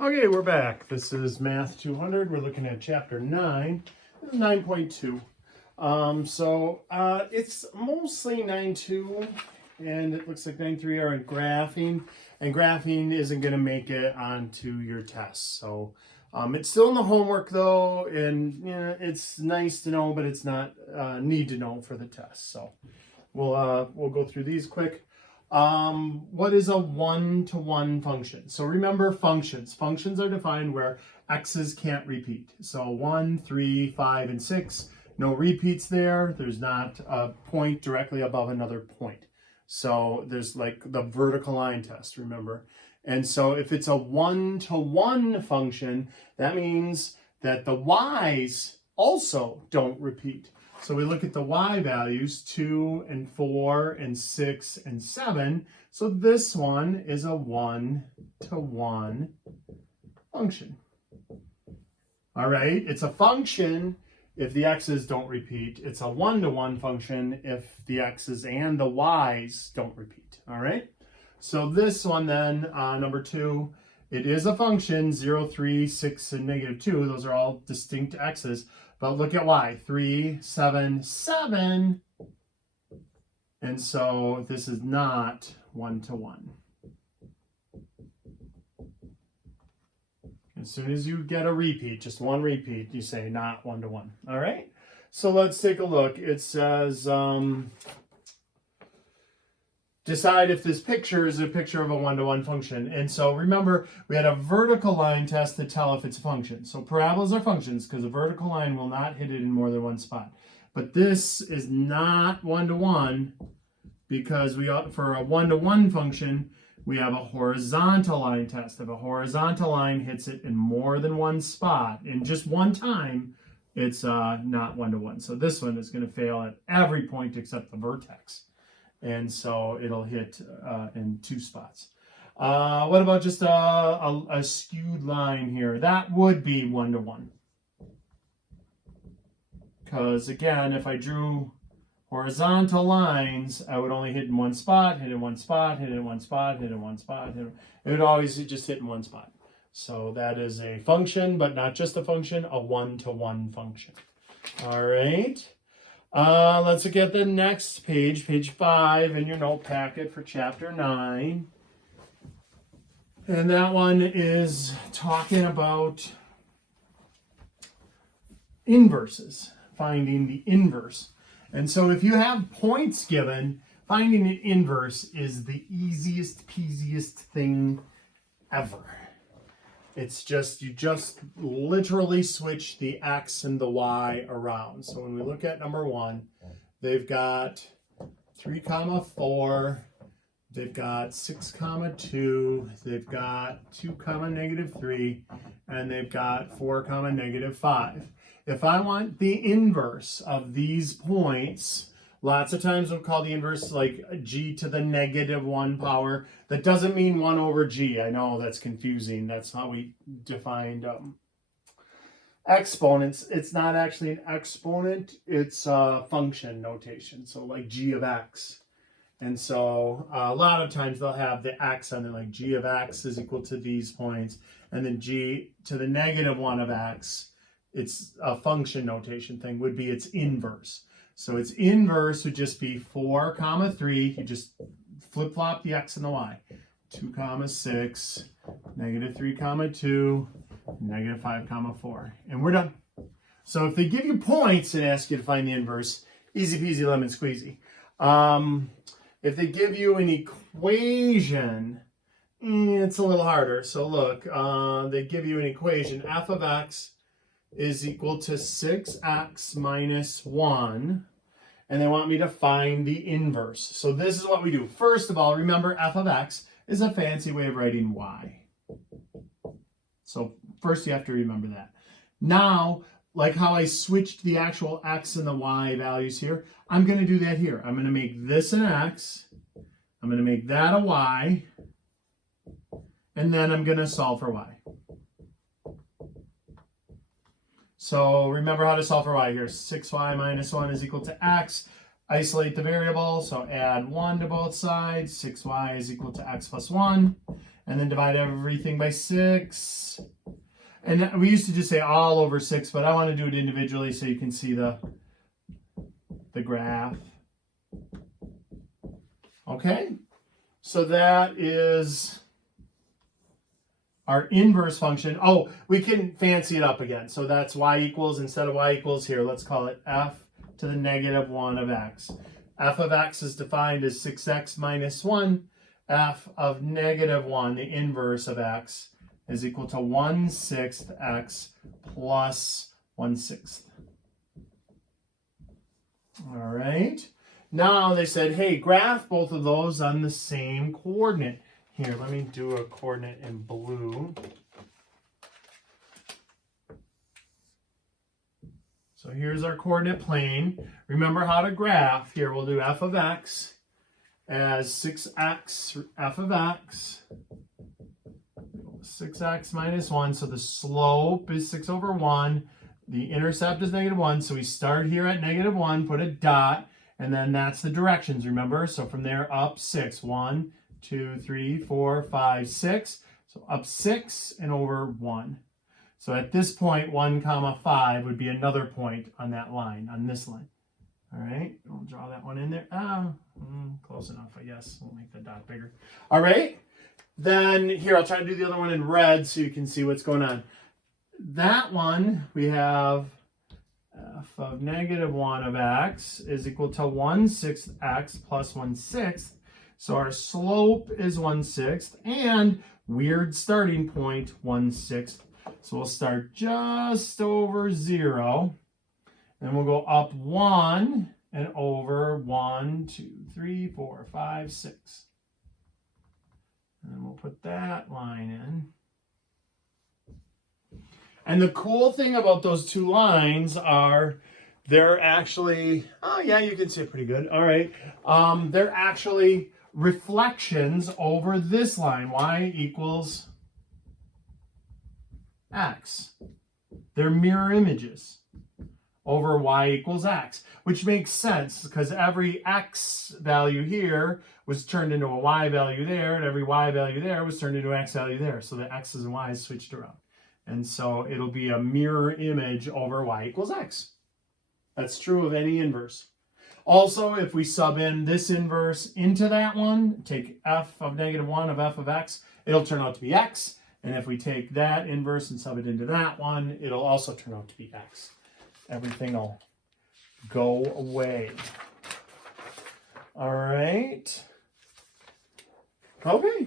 Okay, we're back. This is Math 200. We're looking at chapter 9, 9.2. It's mostly 9.2, and it looks like 9.3 are in graphing, and graphing isn't going to make it onto your test. So it's still in the homework though, and it's nice to know, but it's not need to know for the test. So we'll go through these quick. What is a one-to-one function? So remember functions. Functions are defined where x's can't repeat. So 1, 3, 5, and 6, no repeats there. There's not a point directly above another point. So there's like the vertical line test, remember. And so if it's a one-to-one function, that means that the y's also don't repeat. So we look at the y values, 2 and 4 and 6 and 7. So this one is a one-to-one function. All right, it's a function if the x's don't repeat. It's a one-to-one function if the x's and the y's don't repeat. All right, so this one then, number 2, it is a function, 0, 3, 6, and -2. Those are all distinct x's. But look at y, 3, 7, 7. And so this is not one-to-one. As soon as you get a repeat, just one repeat, you say not one-to-one. All right? So let's take a look. It says, decide if this picture is a picture of a one-to-one function. And so remember, we had a vertical line test to tell if it's a function. So parabolas are functions because a vertical line will not hit it in more than one spot. But this is not one-to-one because for a one-to-one function, we have a horizontal line test. If a horizontal line hits it in more than one spot in just one time, it's not one-to-one. So this one is going to fail at every point except the vertex. And so it'll hit in 2 spots. What about just a skewed line here? That would be one-to-one. Because again, if I drew horizontal lines, I would only hit in one spot, hit in one spot, hit in one spot, hit in one spot. It would always just hit in one spot. So that is a function, but not just a function, a one-to-one function. All right. Let's look at the next page, page 5 in your note packet for chapter 9. And that one is talking about inverses, finding the inverse. And so if you have points given, finding an inverse is the easiest peasiest thing ever. It's just, you just literally switch the x and the y around. So when we look at number 1, they've got 3, 4, they've got 6, 2, they've got 2, -3, and they've got 4, -5. If I want the inverse of these points, lots of times we'll call the inverse like g to the -1 power. That doesn't mean 1 over g. I know that's confusing. That's how we defined exponents. It's not actually an exponent. It's a function notation. So like g of x. And so a lot of times they'll have the x on it, like g of x is equal to these points. And then g to the -1 of x, it's a function notation thing, would be its inverse. So its inverse would just be 4, 3. You just flip-flop the x and the y. 2, 6, -3, 2, -5, 4. And we're done. So if they give you points and ask you to find the inverse, easy peasy lemon squeezy. If they give you an equation, it's a little harder. So look, they give you an equation. F of x is equal to 6x minus 1, and they want me to find the inverse. So this is what we do. First of all, remember f of x is a fancy way of writing y. So first you have to remember that. Now, like how I switched the actual x and the y values here, I'm going to do that here. I'm going to make this an x, I'm going to make that a y, and then I'm going to solve for y. So remember how to solve for y here. 6y minus 1 is equal to x. Isolate the variable, so add 1 to both sides. 6y is equal to x plus 1. and then divide everything by 6. And we used to just say all over 6, but I want to do it individually so you can see the graph. Okay, so that is our inverse function. Oh, we can fancy it up again. So that's y equals, instead of y equals here, let's call it f to the negative 1 of x. F of x is defined as 6x minus 1. F of negative 1, the inverse of x, is equal to 1/6 x plus 1/6. All right. Now they said, hey, graph both of those on the same coordinate. Here, let me do a coordinate in blue. So here's our coordinate plane. Remember how to graph. Here, we'll do f of x as 6x f of x. 6x minus 1. So the slope is 6 over 1. The intercept is negative 1. So we start here at negative 1, put a dot. And then that's the directions, remember? So from there up 6. 1, 2, 3, 4, 5, 6. So up 6 and over 1. So at this point, 1, 5 would be another point on that line, on this line. All right, we'll draw that one in there. Close enough, I guess. We'll make the dot bigger. All right, then here, I'll try to do the other one in red so you can see what's going on. That one, we have f of negative 1 of x is equal to 1/6 x plus 1/6. So our slope is 1/6 and weird starting point 1/6. So we'll start just over 0. And we'll go up 1 and over 1, 2, 3, 4, 5, 6. And then we'll put that line in. And the cool thing about those two lines are they're actually, oh yeah, you can see it pretty good. All right. They're actually reflections over this line, y equals x. They're mirror images over y equals x, which makes sense because every x value here was turned into a y value there, and every y value there was turned into an x value there. So the x's and y's switched around. And so it'll be a mirror image over y equals x. That's true of any inverse. Also, if we sub in this inverse into that one, take f of negative 1 of f of x, it'll turn out to be x. And if we take that inverse and sub it into that one, it'll also turn out to be x. Everything will go away. All right. Okay.